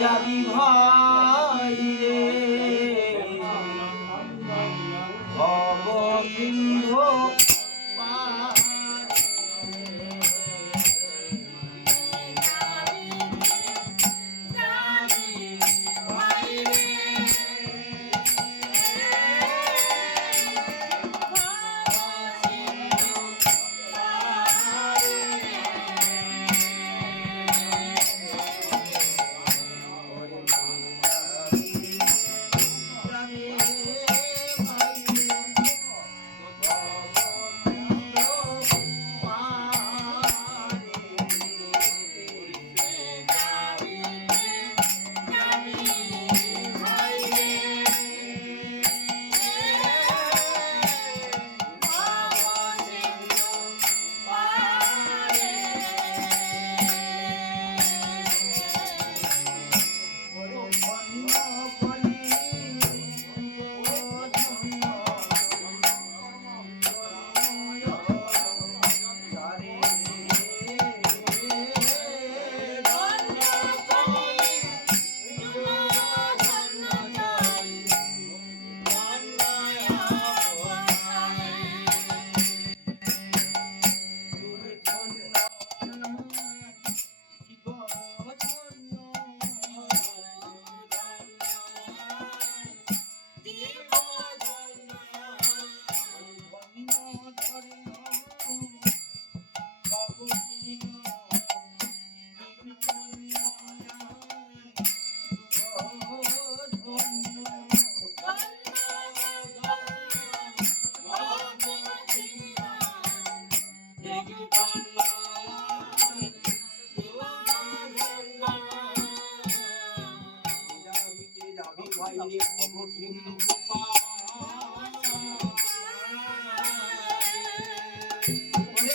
যাবি ভাই রে ভব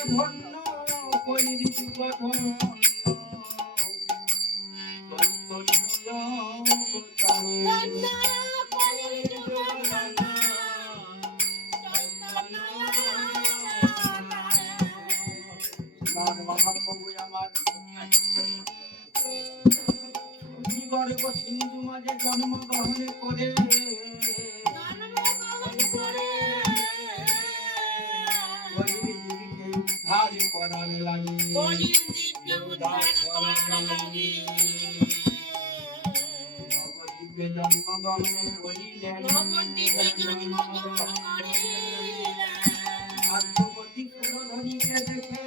ধন্য করিলি যুগ সিন্ধু মাঝে জন্ম গ্রহণ করে উদ্ধার করার লাগে। নবদ্বীপে জন্মগ্রহণ করিলেন। ভাগ্যবতী সুরধনীকে দেখে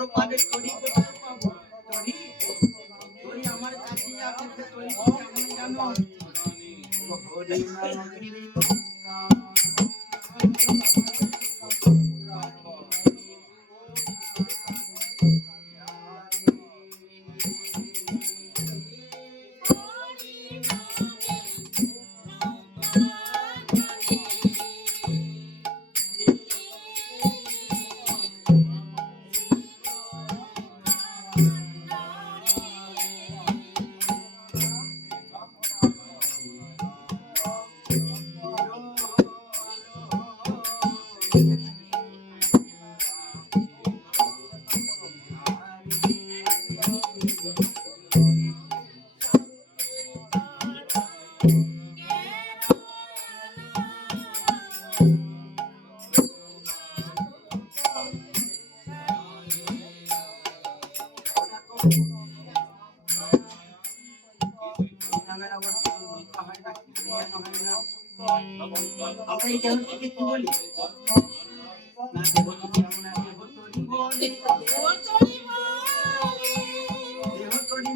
কোনো পাবে তরি কোথায় পাবো? তরি তরি আমার কাছে সে তরি কেমন জানো? হরি নাম গিরি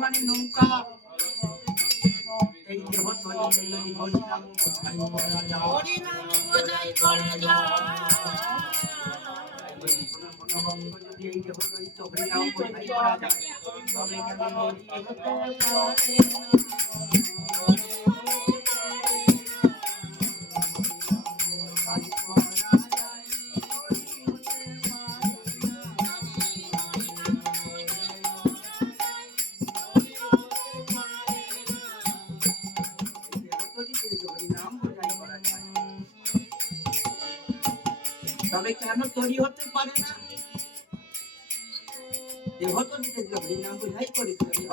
মানে নৌকা। এই দেহতরি এই হরি? ভক্ত যদি এই পারে না? তবে কেন তৈরি হতে পারে না দেহ দিতে হরি নাম বোঝাই করে তৈরি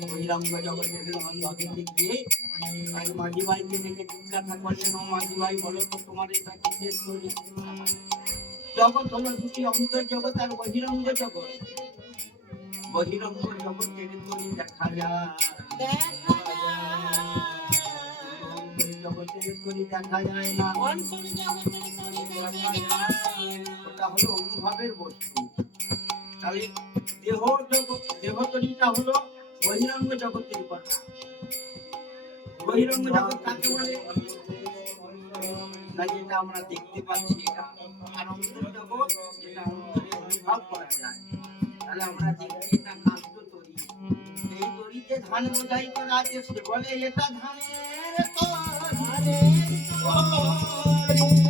বহিরঙ্গ জগতের নন্দকে দিয়ে আজ মাঝি ভাইকে ডেকে জিজ্ঞাসা করলেন ও মাঝি ভাই বলো তো তোমার এটা কিসের তৈরি জগৎ হলো দুটি অন্তর জগৎ আর বহিরঙ্গ জগৎ বহিরঙ্গ জগতের তৈরি দেখা যায়। জগতের তৈরি দেখা যায় না। ওটা হলো অনুভবের বস্তু। তাহলে দেহ জগৎ, দেহ তৈরিটা হলো বহিরঙ্গ জগতের কথা। বহিরঙ্গ জগৎ কাকে বলে? না, যেটা আমরা দেখতে পাচ্ছি, এটা আর জগৎ, যেটা অন্তরে অনুভব করা যায়। তাহলে আমরা দেখছি এটা কান্ত তরি এই তরিতে ধান বোঝাই করা আছে, সে বলে, এটা ধানের তরি কেউ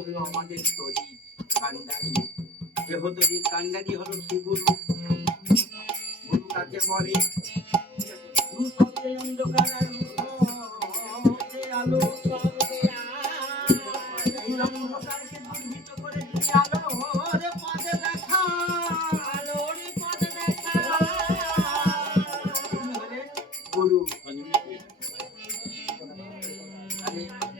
হলো আমাদের তরি কান্ডারি। দেহ তরির কান্ডারি হলো শ্রীগুরু গুরু কাকে বলে? রে পদে